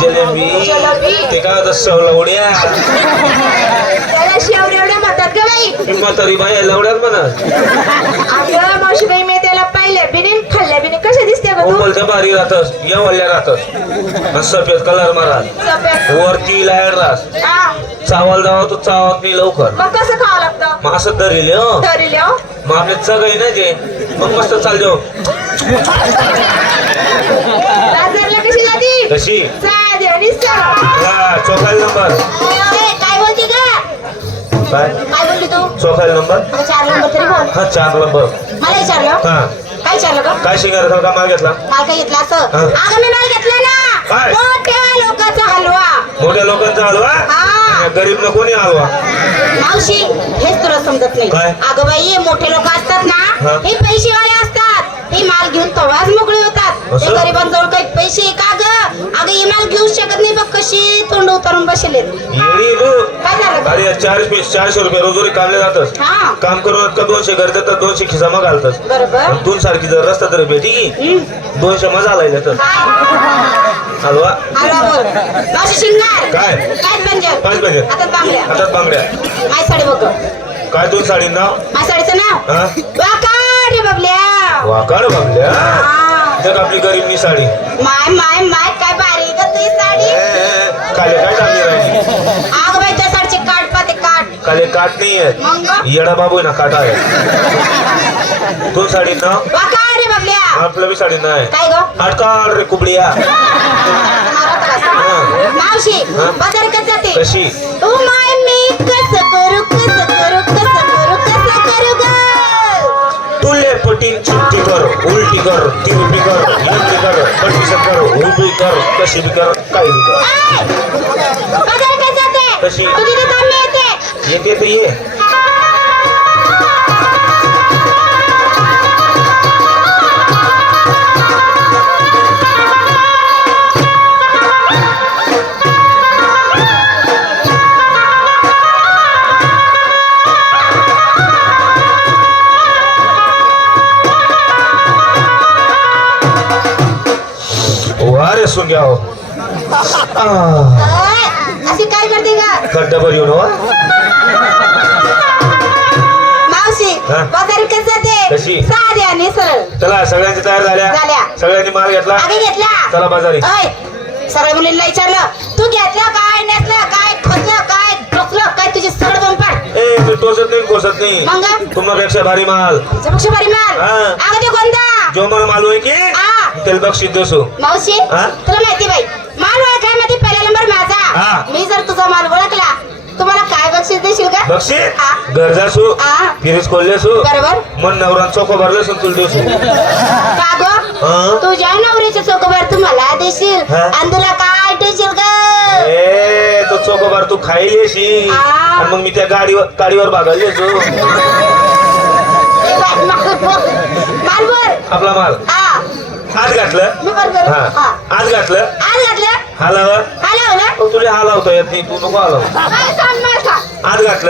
जलेबी. ते काय होतं सवलवड्या त्याला शेवट एवढ्या म्हणतात का बाई. म्हातारी बाई लवड्यात म्हणत अगं मावशीबाई मी त्याला पाहिल्या बिनी खाल्ल्या बिनी. कशा दिसते ग तू? उमलच्या बारी राहतस या वल्ल्या राहतस सफेद कलर मारा. सफेद. वरती लाइट रास हा. चावल जावा तू चावत नाही लवकर. मग कसं खावं लागतं? मग असं धरिले हो. तरी लिहो मग आपले चगई ना जे मग मस्त चाल जाऊ कशी. हा चोखाल नंबर. चोखाल नंबर? आता चार नंबर तरी बोल. हा चार नंबर. हा. काय विचारलं का काय शिंगार का? माल घेतला? माल काय घेतला असं. अगं मी माल घेतला ना? मोठ्या लोकांचा हलवा. मोठ्या लोकांचा हलवा? हा. गरीब न कोणी हलवा? मावशी हेच तुला समजत नाही? अगं बाई हे मोठे लोक असतात. ना हे. पैसेवाले असतात. हे माल घेऊन तवाच मोकळे होतात. गरिबांजवळ काही पैसे का ग अगं हे माल घेऊ शकत नाही बघ कशी तोंड उतरून काय झालं? अरे चारशे चारशे रुपये रोजोरी कामले जातस हा. काम करून का दोनशे घरचे तर दोनशे खिसामा घालतस बरोबर. दोन सारखी जर रस्ता तर भेटी की. दोनशे मजा आलाय तर काय हलवा. हलवा बोल. मावशी शिंगार. काय? काय पंजर? पाच पाहिजे हातात बांगड्या. हातात बांगड्या. माय साडी बघ. काय दोन साडी नाव? माय साडीचं नाव? हा. रे बबल्या. हा. जग आपली गरीबनी साडी. माय माय माय काय काले काय राहिली आग बाई काट पाते काट. काले काट नाही येडा बाबू आहे ना काटा आहे. दोन साडी वाकाड बबल्या? आपलं बी साडी काय ग? अडकाड रे कुबडिया. मावशी हा? जाते? कशी? ओ माय मी कसं पटीन चिट्टी कर उलटी कर तिरपी कर इलटी कर पटीस कर उभी कर कशी बी कर काही बी कर. येते येते तर ये. हो आह, ऐ! अशी काय करते ग? खड्ड्यावर येऊन वा मावशी हा? बाजार कसं जाते कशी? साधी आणि सरळ. चला सगळ्यांची तयार झाल्या? झाल्या. सगळ्यांनी माल घेतला? चला बाजारी. मुलींना विचारलं तू घेतलं काय नेसलं काय खोचलं काय ठोकलं काय तुझी सगळं बंपाड ए तू टोचत नाही कोसत नाही. मग? तुम्हापेक्षा भारी माल. जपक्ष भारी माल? हा. अगं ते कोणता? जो मला मालूम आहे की? हा. त्याला बक्षीस देसो मावशी हा? तुला माहिती बाई माल ओळखायमध्ये पहिला नंबर हा. माझा मी जर तुझा माल ओळखला तुम्हाला काय बक्षीस देशील का बक्षीस. गरजा सु हा. फिरीस कोल्हे सु बरोबर मन नवरा चोखो भरले सु तुला देसो का ग हा? तुझ्या नवऱ्याच्या चोकोबार तुम्हाला देशील हा. आणि तुला काय देशील ग ए तो चोखो भर तू खाईल येशी. आणि मग मी त्या गाडीवर गाडीवर भागायला येतो माल माल आपला माल हा आज घातलं. हा. हा. आज घातलं. आज घातलं. हालावं. हो तुला हालावता येत नाही तू नको हालाव आज घातलं.